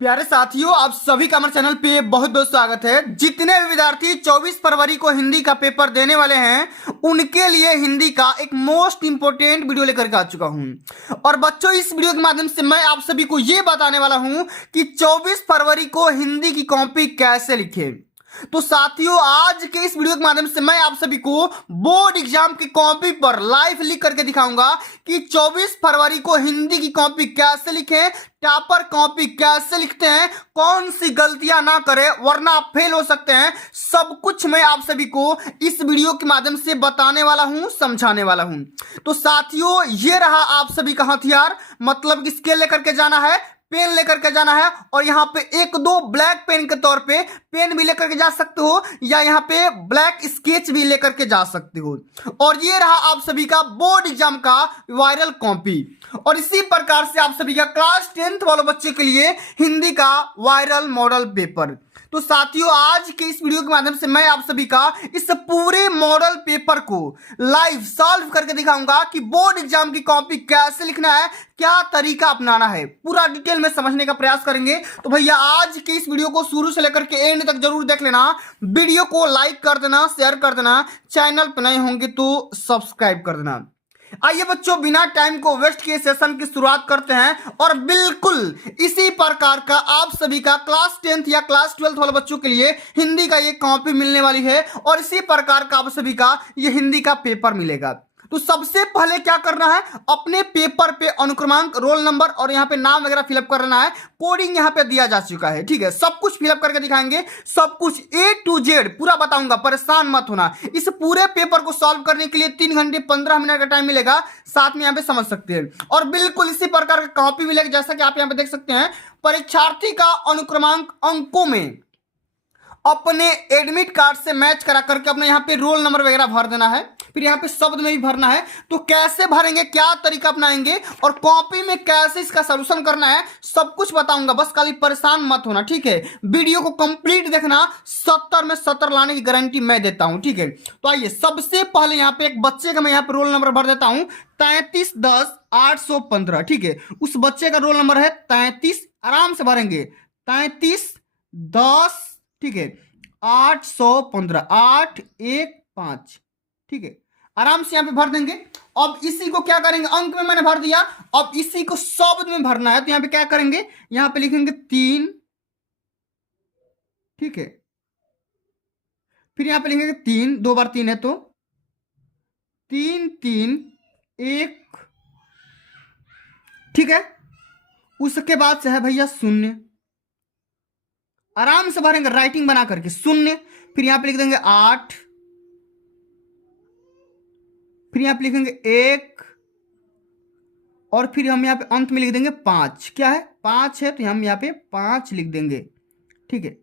प्यारे साथियों, आप सभी का हमारे चैनल पे बहुत बहुत स्वागत है। जितने भी विद्यार्थी 24 फरवरी को हिंदी का पेपर देने वाले हैं उनके लिए हिंदी का एक मोस्ट इंपोर्टेंट वीडियो लेकर के आ चुका हूं। और बच्चों, इस वीडियो के माध्यम से मैं आप सभी को ये बताने वाला हूं कि 24 फरवरी को हिंदी की कॉपी कैसे लिखें। तो साथियों, आज के इस वीडियो के माध्यम से मैं आप सभी को बोर्ड एग्जाम की कॉपी पर लाइव लिख करके दिखाऊंगा कि 24 फरवरी को हिंदी की कॉपी कैसे लिखें, टॉपर कॉपी कैसे लिखते हैं, कौन सी गलतियां ना करें वरना आप फेल हो सकते हैं। सब कुछ मैं आप सभी को इस वीडियो के माध्यम से बताने वाला हूं, समझाने वाला हूं। तो साथियों, ये रहा आप सभी का हथियार, मतलब कि स्केल लेकर के जाना है, पेन लेकर के जाना है, और यहाँ पे एक दो ब्लैक पेन के तौर पे पेन भी लेकर के जा सकते हो, या यहाँ पे ब्लैक स्केच भी लेकर के जा सकते हो। और ये रहा आप सभी का बोर्ड एग्जाम का वायरल कॉपी, और इसी प्रकार से आप सभी का क्लास 10th वाले बच्चे के लिए हिंदी का वायरल मॉडल पेपर। तो साथियों, आज के इस वीडियो के माध्यम से मैं आप सभी का इस पूरे मॉडल पेपर को लाइव सॉल्व करके दिखाऊंगा कि बोर्ड एग्जाम की कॉपी कैसे लिखना है, क्या तरीका अपनाना है, पूरा डिटेल में समझने का प्रयास करेंगे। तो भैया, आज के इस वीडियो को शुरू से लेकर के एंड तक जरूर देख लेना। वीडियो को लाइक कर देना, शेयर कर देना, चैनल पर नए होंगे तो सब्सक्राइब कर देना। आइए बच्चों, बिना टाइम को वेस्ट किए सेशन की शुरुआत करते हैं। और बिल्कुल इसी प्रकार का आप सभी का क्लास 10th या क्लास 12th वाले बच्चों के लिए हिंदी का ये कॉपी मिलने वाली है, और इसी प्रकार का आप सभी का ये हिंदी का पेपर मिलेगा। तो सबसे पहले क्या करना है, अपने पेपर पे अनुक्रमांक, रोल नंबर और यहाँ पे नाम वगैरह फिलअप करना है। कोडिंग यहाँ पे दिया जा चुका है, ठीक है। सब कुछ फिलअप करके दिखाएंगे, सब कुछ A to Z पूरा बताऊंगा, परेशान मत होना। इस पूरे पेपर को सॉल्व करने के लिए 3 घंटे 15 मिनट का टाइम मिलेगा, साथ में यहाँ पे समझ सकते हैं। और बिल्कुल इसी प्रकार का कॉपी मिलेगा, जैसा कि आप यहाँ पे देख सकते हैं। परीक्षार्थी का अनुक्रमांक अंकों में अपने एडमिट कार्ड से मैच करा करके अपने यहाँ पे रोल नंबर वगैरह भर देना है। फिर यहाँ पे शब्द में भी भरना है। तो कैसे भरेंगे, क्या तरीका अपनाएंगे, और कॉपी में कैसे इसका सॉल्यूशन करना है, सब कुछ बताऊंगा। बस खाली परेशान मत होना, ठीक है। वीडियो को कंप्लीट देखना, 70 में 70 लाने की गारंटी मैं देता हूं, ठीक है। तो आइए, सबसे पहले यहाँ पे एक बच्चे का मैं यहाँ पे रोल नंबर भर देता हूं, 3310-815, ठीक है। उस बच्चे का रोल नंबर है 33, आराम से भरेंगे, 3310, ठीक है, 815, 815, ठीक है। आराम से यहां पे भर देंगे। अब इसी को क्या करेंगे, अंक में मैंने भर दिया, अब इसी को शब्द में भरना है। तो यहां पे क्या करेंगे, यहां पे लिखेंगे 3, ठीक है। फिर यहां पे लिखेंगे 3, 2 बार 3 है तो 3 3 1, ठीक है। उसके बाद से है भैया शून्य, आराम से भरेंगे राइटिंग बना करके, शून्य। फिर यहां पे लिख देंगे 8, फिर यहां पे लिखेंगे 1, और फिर हम यहां पे अंत में लिख देंगे 5। क्या है, 5 है तो हम यहां पे 5 लिख देंगे, ठीक है।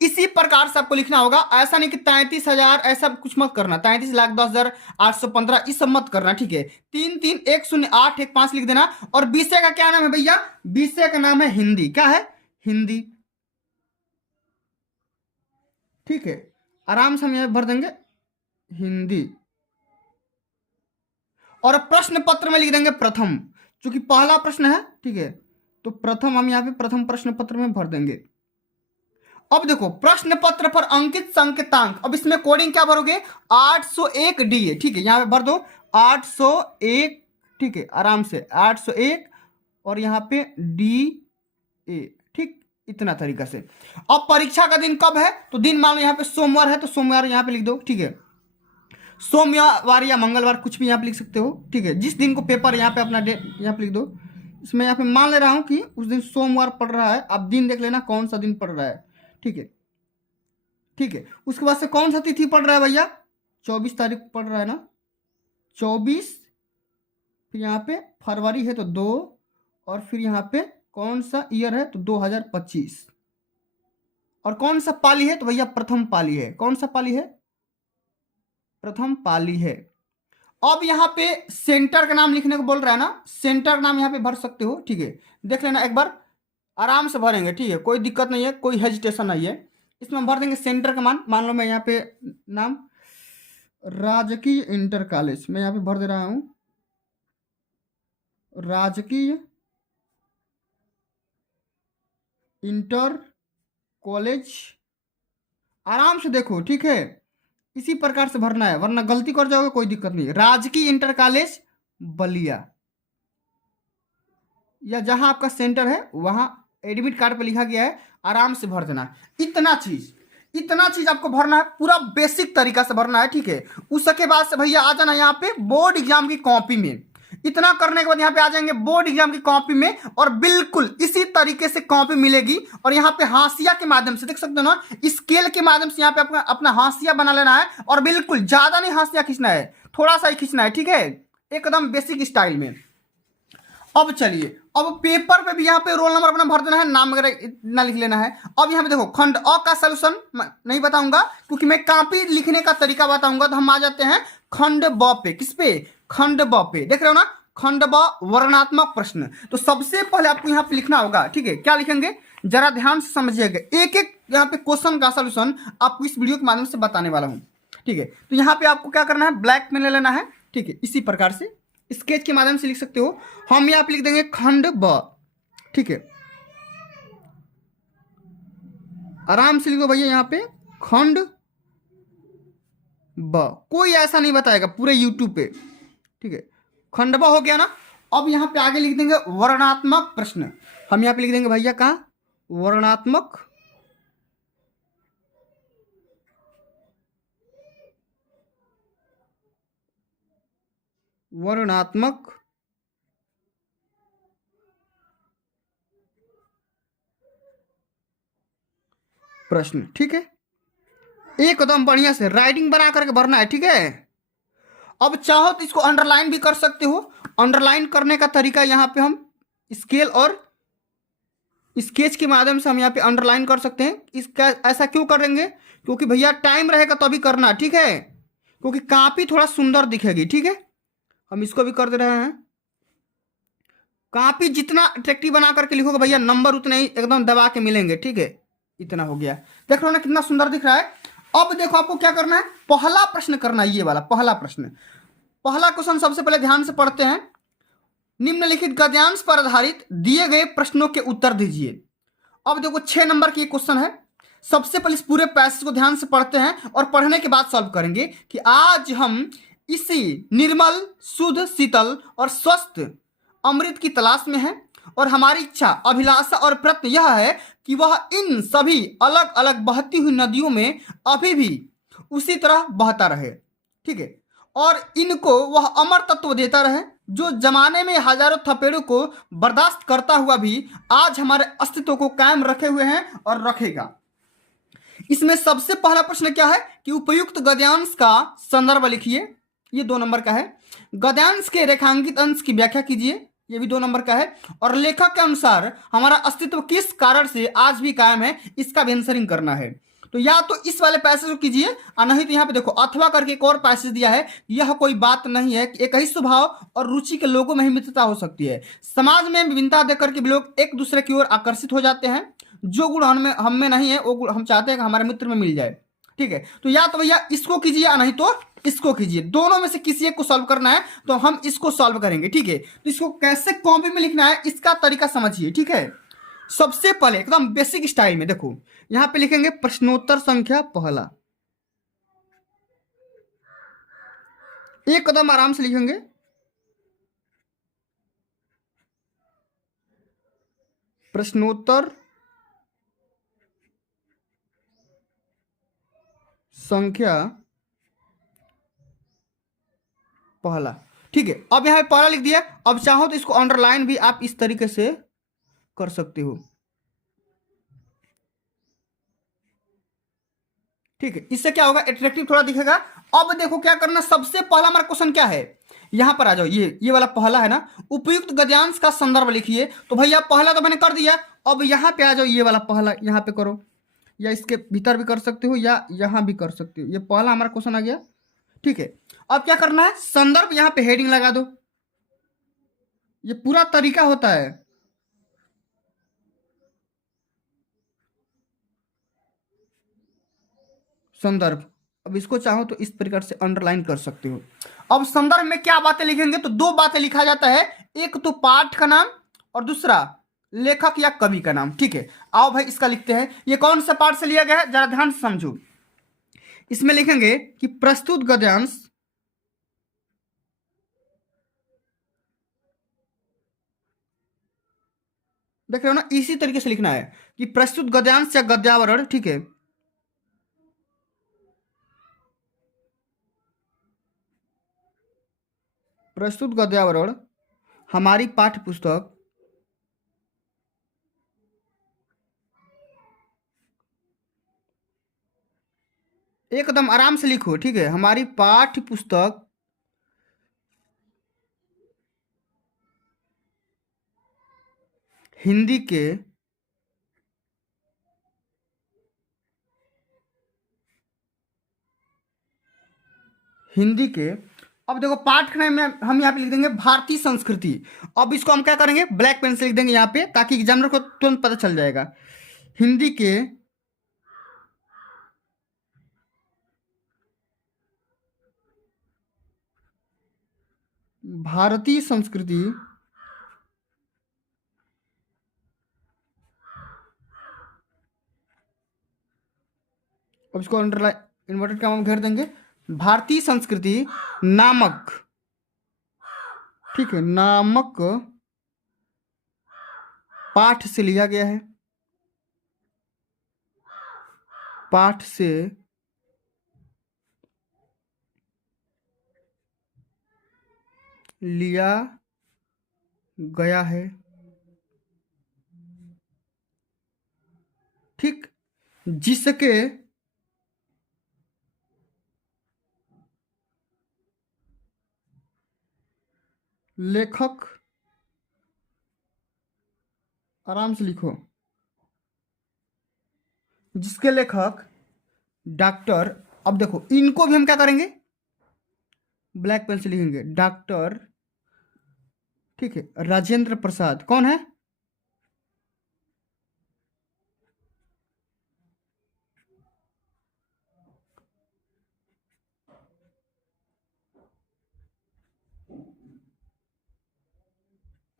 इसी प्रकार से आपको लिखना होगा, ऐसा नहीं कि 33,000, ऐसा कुछ मत करना, 33,10,815 इस सब मत करना, ठीक है। 3 3 1 0 8 1 5 लिख देना। और विषय का क्या नाम है भैया, विषय का नाम है हिंदी। क्या है, हिंदी, ठीक है। आराम से हम यहां भर देंगे हिंदी। और प्रश्न पत्र में लिख देंगे प्रथम, क्योंकि पहला प्रश्न है, ठीक है। तो प्रथम हम यहां पे प्रथम प्रश्न पत्र में भर देंगे। अब देखो, प्रश्न पत्र पर अंकित संकेतांक, अब इसमें कोडिंग क्या भरोगे, 801 डी है, ठीक है। यहां पे भर दो 801, ठीक है, आराम से 801, और यहां पे डी ए, ठीक, इतना तरीका से। अब परीक्षा का दिन कब है, तो दिन मान लो यहाँ पे सोमवार है, तो सोमवार यहाँ पे लिख दो, ठीक है। सोमवार या मंगलवार, कुछ भी यहाँ पे लिख सकते हो, ठीक है। जिस दिन को पेपर, यहाँ पे अपना डेट यहाँ पे लिख दो। इसमें यहाँ पे मान ले रहा हूँ कि उस दिन सोमवार पड़ रहा है, आप दिन देख लेना कौन सा दिन पड़ रहा है, ठीक है, ठीक है। उसके बाद से कौन सा तिथि पड़ रहा है भैया, 24 तारीख पड़ रहा है ना, 24। फिर यहाँ पे फरवरी है तो 2, और फिर यहाँ पे कौन सा ईयर है तो 2025, और कौन सा पाली है तो भैया प्रथम पाली है। कौन सा पाली है, प्रथम पाली है। अब यहाँ पे सेंटर का नाम लिखने को बोल रहा है ना, सेंटर का नाम यहाँ पे भर सकते हो, ठीक है। देख लेना एक बार, आराम से भरेंगे, ठीक है, कोई दिक्कत नहीं है, कोई हेजिटेशन नहीं है। इसमें हम भर देंगे सेंटर का मान लो मैं यहाँ पे नाम राजकीय इंटर कॉलेज मैं यहाँ पे भर दे रहा हूँ, राजकीय इंटर कॉलेज, आराम से देखो, ठीक है, इसी प्रकार से भरना है, वरना गलती कर जाओगे कोई दिक्कत नहीं। राजकीय इंटर कॉलेज बलिया, या जहां आपका सेंटर है वहां एडमिट कार्ड पे लिखा गया है, आराम से भर देना। इतना चीज आपको भरना है, पूरा बेसिक तरीका से भरना है, ठीक है। उसके बाद से भैया आ जाना यहाँ पे बोर्ड एग्जाम की कॉपी में। इतना करने के बाद यहाँ पे आ जाएंगे बोर्ड एग्जाम की कॉपी में, और बिल्कुल इसी तरीके से कॉपी मिलेगी। और यहाँ पे हाशिया के माध्यम से देख सकते हो ना, स्केल के माध्यम से यहाँ पे अपना हाशिया बना लेना है, और बिल्कुल ज्यादा नहीं हाशिया खींचना है, थोड़ा सा ही खींचना है, ठीक है, एकदम बेसिक स्टाइल में। अब चलिए, अब पेपर पे भी यहाँ पे रोल नंबर अपना भर देना है, नाम वगैरह इतना लिख लेना है। अब यहाँ पे देखो खंड अ का सलूशन नहीं बताऊंगा, क्योंकि मैं कॉपी लिखने का तरीका बताऊंगा। तो हम आ जाते हैं खंड ब पे। किस पे? खंड ब पे। देख रहे हो ना, खंड ब वर्णनात्मक प्रश्न। तो सबसे पहले आपको यहाँ पे लिखना होगा, ठीक है। क्या लिखेंगे जरा ध्यान से समझिएगा, एक एक यहाँ पे क्वेश्चन का सोल्यूशन आपको इस वीडियो के माध्यम से बताने वाला हूँ, ठीक है। तो यहाँ पे आपको क्या करना है, ब्लैक में ले लेना है, ठीक है। इसी प्रकार से स्केच के माध्यम से लिख सकते हो। हम यहाँ पे लिख देंगे खंड ब, ठीक है, आराम से लिखो भैया यहाँ पे खंड ब, कोई ऐसा नहीं बताएगा पूरे यूट्यूब पे, ठीक है। खंड ब हो गया ना। अब यहाँ पे आगे लिख देंगे वर्णनात्मक प्रश्न। हम यहाँ पे लिख देंगे भैया कहाँ, वर्णनात्मक वर्णनात्मक प्रश्न, ठीक है। एकदम बढ़िया से राइटिंग बना करके भरना है, ठीक है। अब चाहो तो इसको अंडरलाइन भी कर सकते हो। अंडरलाइन करने का तरीका यहाँ पे हम स्केल और स्केच के माध्यम से हम यहाँ पे अंडरलाइन कर सकते हैं। इसका ऐसा क्यों करेंगे, क्योंकि भैया टाइम रहेगा तभी करना, ठीक है, क्योंकि कॉपी थोड़ा सुंदर दिखेगी, ठीक है। हम इसको भी कर दे रहे हैं। कॉपी जितना अट्रैक्टिव बना करके लिखोगे भैया, नंबर उतने ही एकदम दबा के मिलेंगे, ठीक है। इतना हो गया, देख लो ना कितना सुंदर दिख रहा है। अब देखो आपको क्या करना है, पहला प्रश्न करना है, ये वाला पहला प्रश्न। पहला क्वेश्चन सबसे पहले ध्यान से पढ़ते हैं। निम्नलिखित गद्यांश पर आधारित दिए गए प्रश्नों के उत्तर दीजिए। अब देखो 6 नंबर की क्वेश्चन है। सबसे पहले इस पूरे पैसेज को ध्यान से पढ़ते हैं, और पढ़ने के बाद सॉल्व करेंगे कि आज हम इसी निर्मल शुद्ध शीतल और स्वस्थ अमृत की तलाश में हैं, और हमारी इच्छा अभिलाषा और प्रयत्न यह है कि वह इन सभी अलग अलग बहती हुई नदियों में अभी भी उसी तरह बहता रहे, ठीक है, और इनको वह अमर तत्व देता रहे जो जमाने में हजारों थपेड़ों को बर्दाश्त करता हुआ भी आज हमारे अस्तित्व को कायम रखे हुए हैं और रखेगा। इसमें सबसे पहला प्रश्न क्या है कि उपयुक्त गद्यांश का संदर्भ लिखिए, ये 2 नंबर का है। गद्यांश के रेखांकित अंश की व्याख्या कीजिए, ये भी 2 नंबर का है। और लेखक के अनुसार हमारा अस्तित्व किस कारण से आज भी कायम है, इसका भी आंसरिंग करना है। तो या तो इस वाले पैसेज को कीजिए, और नहीं तो यहाँ पे देखो अथवा करके एक और पैसेज दिया है। यह कोई बात नहीं है कि एक ही स्वभाव और रुचि के लोगों में ही मित्रता हो सकती है। समाज में विभिन्नता देख करके लोग एक दूसरे की ओर आकर्षित हो जाते हैं। जो गुण हम में नहीं है वो गुण हम चाहते हैं कि हमारे मित्र में मिल जाए, ठीक है। तो या तो भैया इसको कीजिए या नहीं तो इसको कीजिए, दोनों में से किसी एक को सॉल्व करना है। तो हम इसको सॉल्व करेंगे, ठीक है। तो इसको कैसे कॉपी में लिखना है इसका तरीका समझिए, ठीक है। सबसे पहले एकदम बेसिक स्टाइल में देखो, यहां पे लिखेंगे प्रश्नोत्तर संख्या पहला, एक कदम आराम से लिखेंगे। प्रश्नोत्तर संख्या पहला, ठीक है। अब यहां पे पहला लिख दिया। अब चाहो तो इसको अंडरलाइन भी आप इस तरीके से कर सकते हो, ठीक है। इससे क्या होगा, अट्रैक्टिव थोड़ा दिखेगा। अब देखो क्या करना, सबसे पहला हमारा क्वेश्चन क्या है, यहां पर आ जाओ, ये वाला पहला है ना, उपयुक्त गद्यांश का संदर्भ लिखिए। तो भैया पहला तो मैंने कर दिया। अब यहां पे आ जाओ, ये वाला पहला यहां पे करो, या इसके भीतर भी कर सकते हो या यहां भी कर सकते हो। ये पहला हमारा क्वेश्चन आ गया, ठीक है। अब क्या करना है, संदर्भ यहां पे हेडिंग लगा दो। ये पूरा तरीका होता है। संदर्भ, अब इसको चाहो तो इस प्रकार से अंडरलाइन कर सकते हो। अब संदर्भ में क्या बातें लिखेंगे, तो 2 बातें लिखा जाता है, एक तो पाठ का नाम और दूसरा लेखक या कवि का नाम। ठीक है, आओ भाई इसका लिखते हैं। ये कौन सा पाठ से लिया गया है, जरा ध्यान से समझो। इसमें लिखेंगे कि प्रस्तुत गद्यांश देख रहे हो ना, इसी तरीके से लिखना है कि प्रस्तुत गद्यांश या गद्यावरण। ठीक है, प्रस्तुत गद्यावरण हमारी पाठ्य पुस्तक एकदम आराम से लिखो। ठीक है, हमारी पाठ्य पुस्तक हिंदी के हिंदी के अब देखो पाठ का नाम में हम यहाँ पे लिख देंगे भारतीय संस्कृति। अब इसको हम क्या करेंगे, ब्लैक पेन से लिख देंगे यहाँ पे, ताकि एग्जामिनर को तुरंत पता चल जाएगा। हिंदी के भारतीय संस्कृति अब इसको अंडरलाइन इन्वर्टेड कॉमा में घेर देंगे, भारतीय संस्कृति नामक। ठीक है, नामक पाठ से लिया गया है, पाठ से लिया गया है। ठीक, जिसके लेखक, आराम से लिखो, जिसके लेखक डॉक्टर, अब देखो इनको भी हम क्या करेंगे, ब्लैक पेन से लिखेंगे डॉक्टर। ठीक है, राजेंद्र प्रसाद कौन है,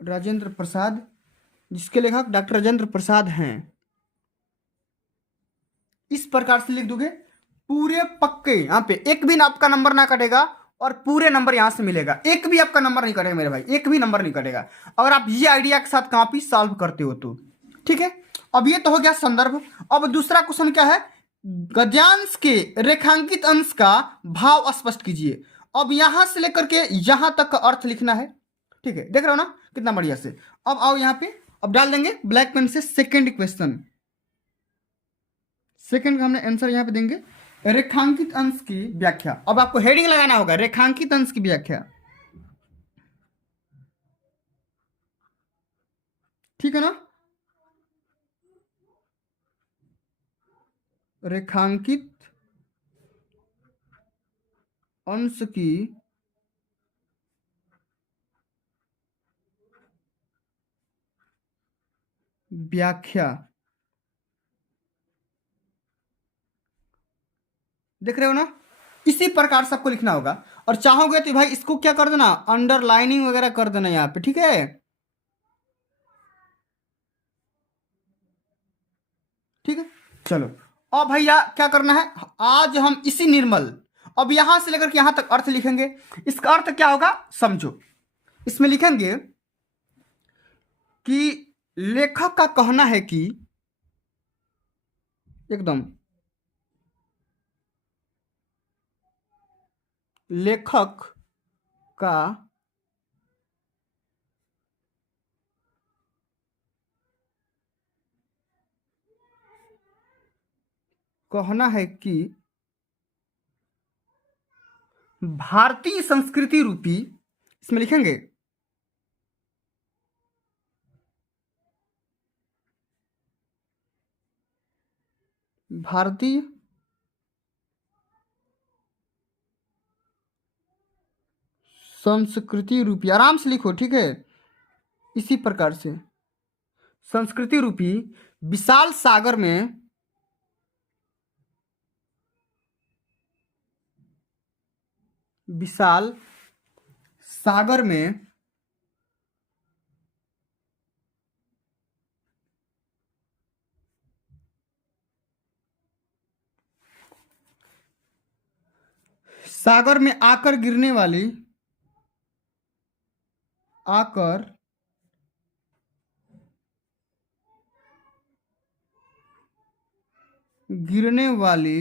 राजेंद्र प्रसाद, जिसके लेखक डॉक्टर राजेंद्र प्रसाद हैं। इस प्रकार से लिख दोगे पूरे पक्के, यहाँ पे एक भी आपका नंबर ना कटेगा और पूरे नंबर यहां से मिलेगा। एक भी आपका नंबर नहीं कटेगा मेरे भाई, एक भी नंबर नहीं कटेगा अगर आप ये आइडिया के साथ कॉपी सॉल्व करते हो तो। ठीक है, अब ये तो हो गया संदर्भ। अब दूसरा क्वेश्चन क्या है, गद्यांश के रेखांकित अंश का भाव स्पष्ट कीजिए। अब यहां से लेकर के यहां तक का अर्थ लिखना है। ठीक है, देख रहे हो ना कितना बढ़िया से। अब आओ यहाँ पे, अब डाल देंगे ब्लैक पेन से सेकेंड क्वेश्चन। सेकंड का हमने आंसर यहां पे देंगे रेखांकित अंश की व्याख्या। अब आपको हेडिंग लगाना होगा रेखांकित अंश की व्याख्या। ठीक है ना, रेखांकित अंश की व्याख्या। देख रहे हो ना, इसी प्रकार से आपको लिखना होगा। और चाहोगे तो भाई इसको क्या कर देना, अंडरलाइनिंग वगैरह कर देना यहाँ पे। ठीक है, ठीक है, चलो। अब भैया क्या करना है, आज हम इसी निर्मल, अब यहां से लेकर के यहां तक अर्थ लिखेंगे। इसका अर्थ क्या होगा समझो, इसमें लिखेंगे कि लेखक का कहना है कि एकदम लेखक का कहना है कि भारतीय संस्कृति रूपी, इसमें लिखेंगे भारतीय संस्कृति रूपी, आराम से लिखो। ठीक है, इसी प्रकार से संस्कृति रूपी विशाल सागर में विशाल सागर में सागर में आकर गिरने वाली, आकर गिरने वाली,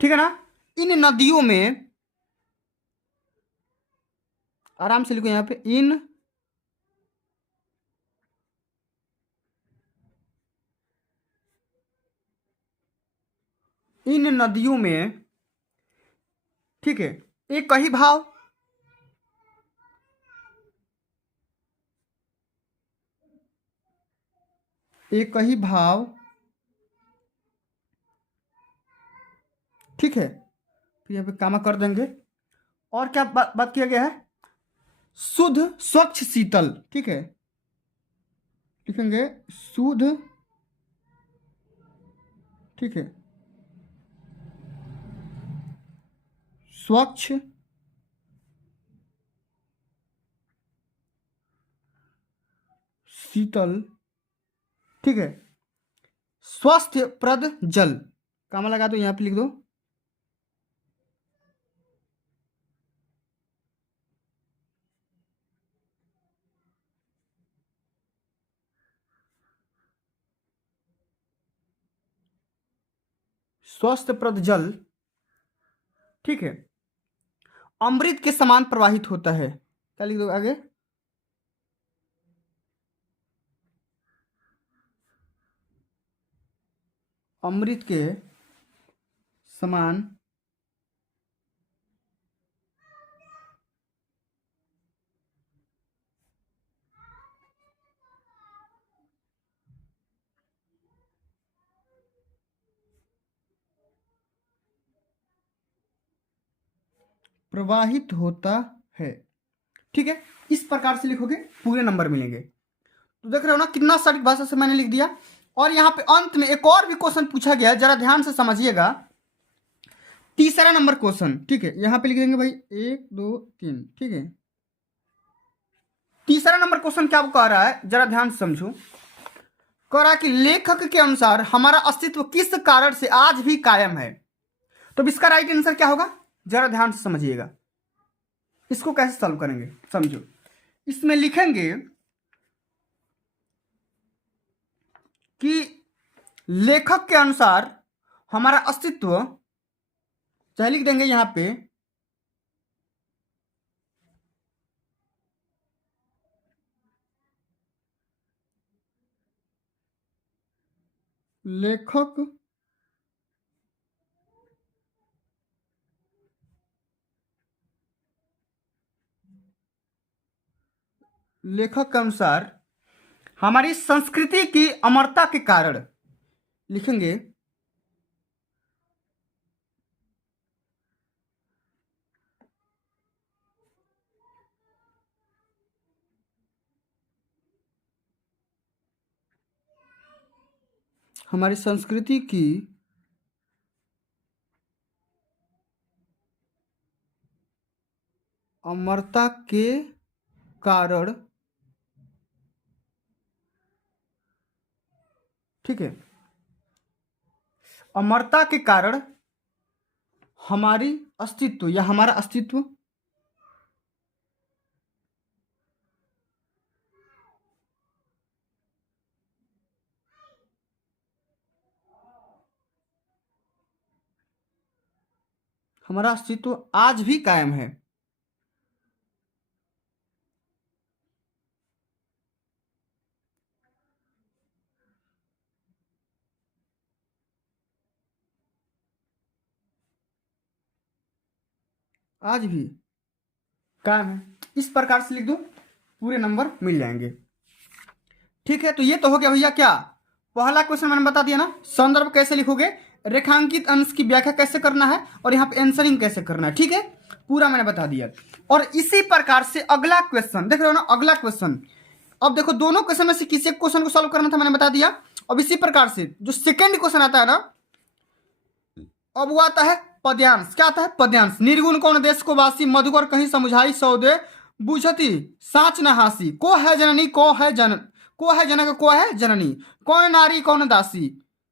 ठीक है ना, इन नदियों में, आराम से लिखो यहां पे, इन नदियों में, ठीक है, एक ही भाव, एक ही भाव, ठीक है, फिर यहाँ पे कामा कर देंगे। और क्या बात किया गया है, शुद्ध स्वच्छ शीतल, ठीक है, लिखेंगे शुद्ध, ठीक है, स्वच्छ शीतल, ठीक है, स्वास्थ्यप्रद जल, कामा लगा दो, यहां पे लिख दो स्वास्थ्यप्रद जल, ठीक है, अमृत के समान प्रवाहित होता है, क्या लिख दो आगे, अमृत के समान प्रवाहित होता है, ठीक है, इस प्रकार से लिखोगे पूरे नंबर मिलेंगे। तो देख रहे हो ना कितना सटीक भाषा से मैंने लिख दिया। और यहाँ पे अंत में एक और भी क्वेश्चन पूछा गया है, जरा ध्यान से समझिएगा, तीसरा नंबर क्वेश्चन, ठीक है, यहाँ पे लिख देंगे भाई 1 2 3, ठीक है। तीसरा नंबर क्वेश्चन क्या कह रहा है, जरा ध्यान से समझो, कह रहा है कि लेखक के अनुसार हमारा अस्तित्व किस कारण से आज भी कायम है। तो इसका राइट आंसर क्या होगा, जरा ध्यान से समझिएगा, इसको कैसे सॉल्व करेंगे समझो। इसमें लिखेंगे कि लेखक के अनुसार हमारा अस्तित्व, चाहे लिख देंगे यहां पे लेखक के अनुसार हमारी संस्कृति की अमरता के कारण, लिखेंगे हमारी संस्कृति की अमरता के कारण, ठीक है, अमरता के कारण हमारी अस्तित्व या हमारा अस्तित्व आज भी कायम है। आज भी कायम है, इस प्रकार से लिख दो, पूरे नंबर मिल जाएंगे। ठीक है, तो ये तो हो गया भैया क्या, पहला क्वेश्चन मैंने बता दिया ना, संदर्भ कैसे लिखोगे, रेखांकित अंश की व्याख्या कैसे करना है, और यहाँ पे आंसरिंग कैसे करना है, ठीक है, पूरा मैंने बता दिया। और इसी प्रकार से अगला क्वेश्चन देख रहे हो ना, अगला क्वेश्चन, अब देखो दोनों क्वेश्चन में से किसी एक क्वेश्चन को सॉल्व करना था, मैंने बता दिया। अब इसी प्रकार से जो सेकेंड क्वेश्चन आता है ना, अब वो आता है पद्यांश, क्या आता है पद्यांश, निर्गुण कौन देश को वासी, मधुकर कहीं समुझाई सौदे, बुझती साच न हासी, को है जननी को है जनक, को है जननी, कौन नारी कौन दासी,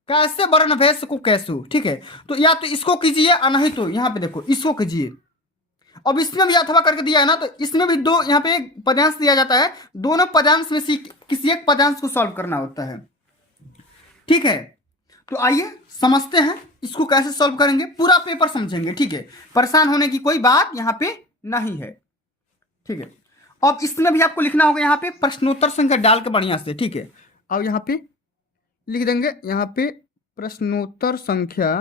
कैसे वर्ण भेद को कैसो, ठीक है। तो या तो इसको कीजिए और नहीं तो यहाँ पे देखो इसको कीजिए। अब इसमें भी अथवा करके दिया है ना, तो इसमें भी दो यहाँ पे एक पद्यांश दिया जाता है, दोनों पद्यांश में से किसी एक पद्यांश को सॉल्व करना होता है, ठीक है। तो आइए समझते हैं इसको कैसे सॉल्व करेंगे, पूरा पेपर समझेंगे, ठीक है। परेशान होने की कोई बात यहाँ पे नहीं है, ठीक है। अब इसमें भी आपको लिखना होगा यहाँ पे प्रश्नोत्तर संख्या डाल के बढ़िया से, ठीक है। अब यहाँ पे लिख देंगे यहाँ पे प्रश्नोत्तर संख्या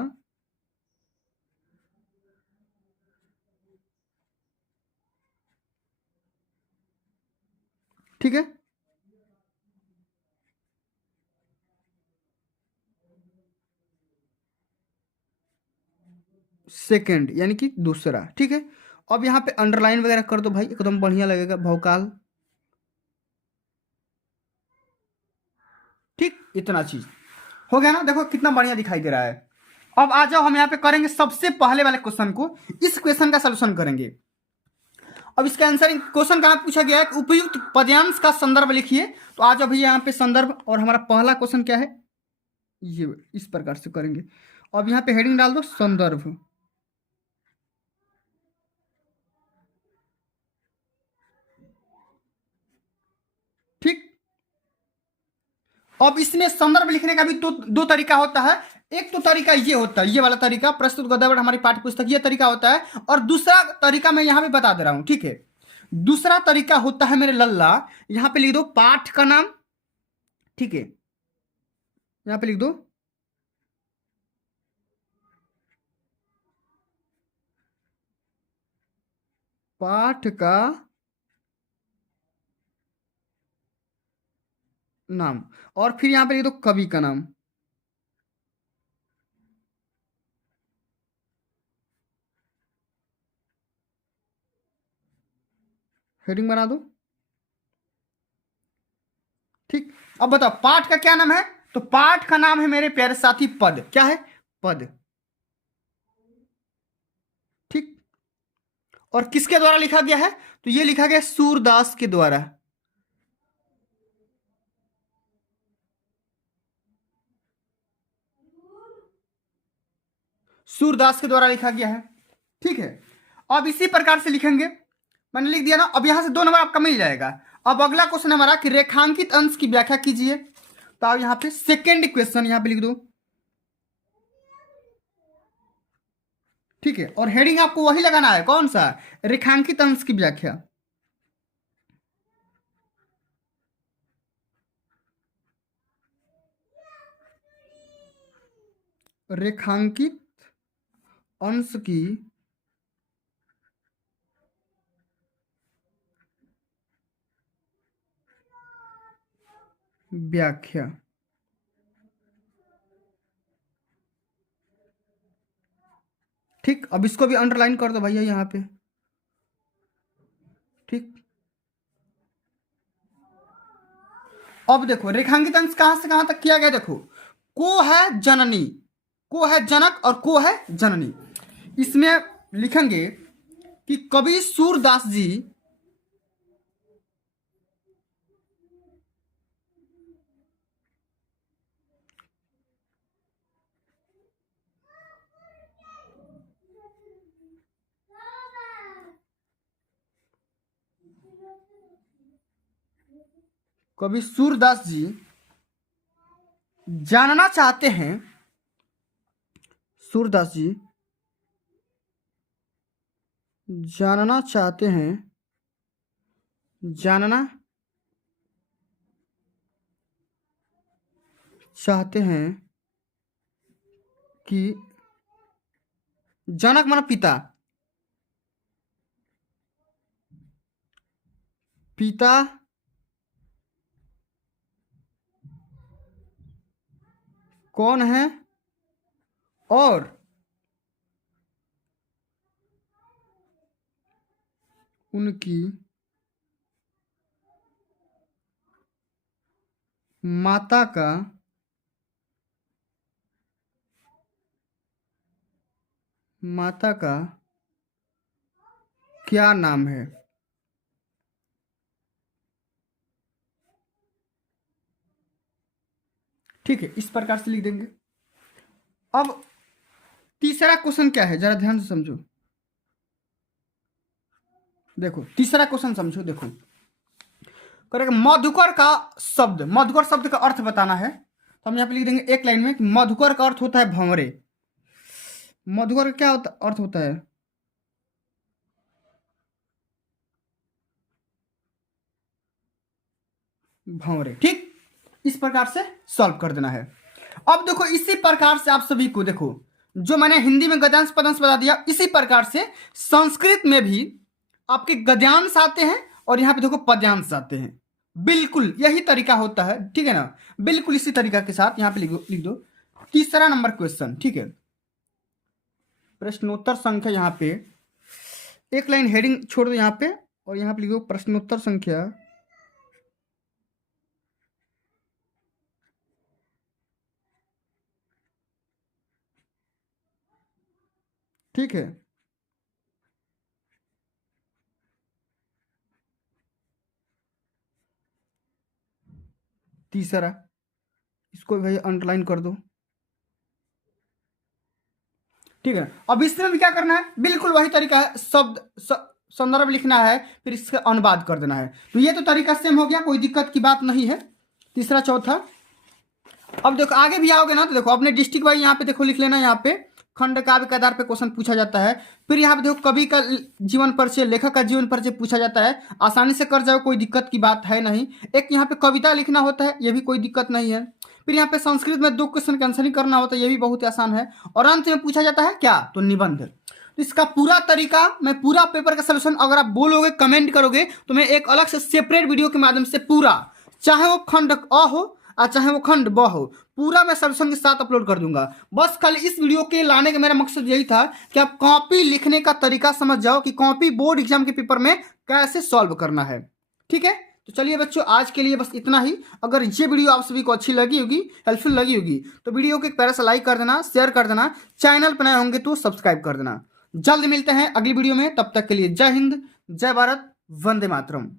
ठीक है, सेकंड यानी कि दूसरा, ठीक है। अब यहाँ पे अंडरलाइन वगैरह कर दो भाई, एकदम बढ़िया लगेगा भौकाल, ठीक। इतना चीज हो गया ना, देखो कितना बढ़िया दिखाई दे रहा है। अब आ जाओ हम यहाँ पे करेंगे सबसे पहले वाले क्वेश्चन को, इस क्वेश्चन का सलूशन करेंगे। अब इसका आंसर क्वेश्चन का पूछा गया है कि उपयुक्त पद्यांश का संदर्भ लिखिए। तो आज अभी यहाँ पे संदर्भ, और हमारा पहला क्वेश्चन क्या है, ये इस प्रकार से करेंगे। अब यहाँ पे हेडिंग डाल दो संदर्भ, ठीक। अब इसमें संदर्भ लिखने का भी दो तरीका होता है। एक तो तरीका ये होता है, ये वाला तरीका प्रस्तुत गद्यावट हमारी पाठ्य पुस्तक, ये तरीका होता है। और दूसरा तरीका मैं यहाँ पे बता दे रहा हूं, ठीक है। दूसरा तरीका होता है मेरे लल्ला, यहाँ पे लिख दो पाठ का नाम, ठीक है। यहाँ पे लिख दो पाठ का नाम, और फिर यहाँ पे लिख दो कवि का नाम, हेडिंग बना दो, ठीक। अब बताओ पाठ का क्या नाम है, तो पाठ का नाम है मेरे प्यारे साथी पद, क्या है, पद, ठीक। और किसके द्वारा लिखा गया है, तो ये लिखा गया सूरदास के द्वारा, सूरदास के द्वारा लिखा गया है, ठीक है। अब इसी प्रकार से लिखेंगे, मैंने लिख दिया ना। अब यहां से 2 नंबर आपका मिल जाएगा। अब अगला क्वेश्चन हमारा कि रेखांकित अंश की व्याख्या कीजिए। तो आप यहाँ पे सेकेंड क्वेश्चन यहाँ पे लिख दो, ठीक है। और हेडिंग आपको वही लगाना है, कौन सा, रेखांकित अंश की व्याख्या, रेखांकित अंश की व्याख्या, ठीक। अब इसको भी अंडरलाइन कर दो भैया यहाँ पे, ठीक। अब देखो रेखांकित अंश कहां से कहां तक किया गया, देखो को है जननी, को है जनक और को है जननी। इसमें लिखेंगे कि कवि सूरदास जी कवि सूरदास जी जानना चाहते हैं, सूरदास जी जानना चाहते हैं, जानना चाहते हैं कि जनक माना पिता, पिता कौन है और उनकी माता का माता का क्या नाम है, ठीक है। इस प्रकार से लिख देंगे। अब तीसरा क्वेश्चन क्या है, जरा ध्यान से समझो। देखो तीसरा क्वेश्चन समझो। देखो करेगा मधुकर का शब्द, मधुकर शब्द का अर्थ बताना है। तो हम यहाँ पे लिख देंगे एक लाइन में कि मधुकर का अर्थ होता है भंवरे। मधुकर का क्या अर्थ होता है? भंवरे। ठीक, इस प्रकार से सॉल्व कर देना है। अब देखो इसी प्रकार से आप सभी को, देखो जो मैंने हिंदी में गद्यांश पद्यांश बता दिया, इसी प्रकार से संस्कृत में भी आपके गद्यांश आते हैं और यहाँ पे देखो पद्यांश आते हैं। बिल्कुल यही तरीका होता है, ठीक है ना। बिल्कुल इसी तरीका के साथ यहाँ पे लिख दो तीसरा नंबर क्वेश्चन। ठीक है, प्रश्नोत्तर संख्या, यहाँ पे एक लाइन हेडिंग छोड़ दो यहाँ पे और यहाँ पे लिखो प्रश्नोत्तर संख्या। ठीक है, तीसरा, इसको भाई अंडरलाइन कर दो। ठीक है, अब इसमें भी क्या करना है, बिल्कुल वही तरीका है, शब्द संदर्भ लिखना है, फिर इसका अनुवाद कर देना है। तो ये तो तरीका सेम हो गया, कोई दिक्कत की बात नहीं है। तीसरा चौथा, अब देखो आगे भी आओगे ना तो देखो अपने डिस्ट्रिक्ट वाइज यहाँ पे देखो लिख लेना। यहाँ पे खंड काव्य के आधार पे क्वेश्चन पूछा जाता है। फिर यहाँ पे देखो कवि का जीवन परिचय, लेखक का जीवन परिचय पूछा जाता है। आसानी से कर जाओ, कोई दिक्कत की बात है नहीं। एक यहाँ पे कविता लिखना होता है, ये भी कोई दिक्कत नहीं है। फिर यहाँ पे संस्कृत में 2 क्वेश्चन का आंसर करना होता है, ये भी बहुत आसान है। और अंत में पूछा जाता है क्या, तो निबंध। तो इसका पूरा तरीका, मैं पूरा पेपर का सोल्यूशन अगर आप बोलोगे, कमेंट करोगे, तो मैं एक अलग से सेपरेट वीडियो के माध्यम से पूरा, चाहे वो खंड अ हो और चाहे वो खंड ब हो, पूरा मैं सोल्यूशन के साथ अपलोड कर दूंगा। बस खाली इस वीडियो के लाने का मेरा मकसद यही था कि आप कॉपी लिखने का तरीका समझ जाओ कि कॉपी बोर्ड एग्जाम के पेपर में कैसे सॉल्व करना है। ठीक है, तो चलिए बच्चों आज के लिए बस इतना ही। अगर ये वीडियो आप सभी को अच्छी लगी होगी, हेल्पफुल लगी होगी, तो वीडियो को एक प्यारा सा लाइक कर देना, शेयर कर देना, चैनल पर नए होंगे तो सब्सक्राइब कर देना। जल्द मिलते हैं अगली वीडियो में, तब तक के लिए जय हिंद, जय भारत, वंदे मातरम।